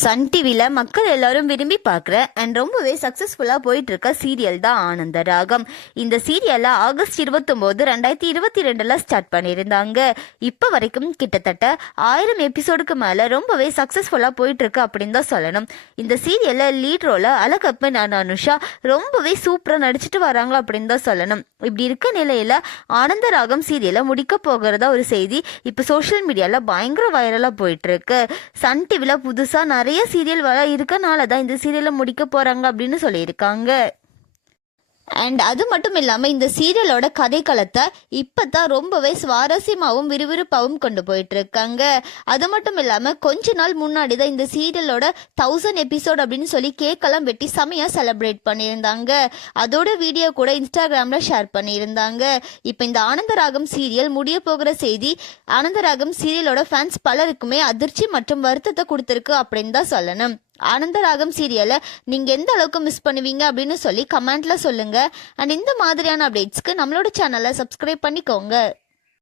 Sun டிவில மக்கள் எல்லாரும் விரும்பி பார்க்குற அண்ட் ரொம்பவே சக்ஸஸ்ஃபுல்லாக போயிட்டு இருக்க சீரியல் தான் ஆனந்த ராகம். இந்த சீரியலை ஆகஸ்ட் 29, 2022 ஸ்டார்ட் பண்ணியிருந்தாங்க. இப்போ வரைக்கும் கிட்டத்தட்ட 1000 எபிசோடுக்கு மேலே ரொம்பவே சக்ஸஸ்ஃபுல்லாக போயிட்டு இருக்கு அப்படின்னு தான் சொல்லணும். இந்த சீரியலில் லீட் ரோல அழகப்பன் அனுஷா ரொம்பவே சூப்பராக நடிச்சிட்டு வராங்க அப்படின்னு தான் சொல்லணும். இப்படி இருக்க நிலையில ஆனந்த ராகம் சீரியலை முடிக்க போகிறதா ஒரு செய்தி இப்போ சோஷியல் மீடியாவில் பயங்கர வைரலாக போயிட்டு இருக்கு. சன் டிவியில் புதுசாக நிறைய சீரியல் வர இருக்கனால தான் இந்த சீரியலை முடிக்க போறாங்க அப்படின்னு சொல்லியிருக்காங்க. அண்ட் அது மட்டும் இல்லாமல் இந்த சீரியலோட கதைக்களத்தை இப்போ தான் ரொம்பவே சுவாரஸ்யமாகவும் விறுவிறுப்பாகவும் கொண்டு போயிட்டு இருக்காங்க. அது மட்டும் இல்லாமல் கொஞ்ச நாள் முன்னாடி தான் இந்த சீரியலோட 1000 எபிசோட் அப்படின்னு சொல்லி கேக்கெல்லாம் வெட்டி செமையாக செலிப்ரேட் பண்ணியிருந்தாங்க. அதோட வீடியோ கூட இன்ஸ்டாகிராமில் ஷேர் பண்ணியிருந்தாங்க. இப்போ இந்த ஆனந்தராகம் சீரியல் முடிய போகிற செய்தி ஆனந்தராகம் சீரியலோட ஃபேன்ஸ் பலருக்குமே அதிர்ச்சி மற்றும் வருத்தத்தை கொடுத்துருக்கு அப்படின்னு தான் சொல்லணும். ஆனந்தராகம் சீரியலை நீங்கள் எந்த அளவுக்கு மிஸ் பண்ணுவீங்க அப்படின்னு சொல்லி கமெண்ட்ல சொல்லுங்க. அண்ட் இந்த மாதிரியான அப்டேட்ஸ்க்கு நம்மளோட சேனலை சப்ஸ்கிரைப் பண்ணிக்கோங்க.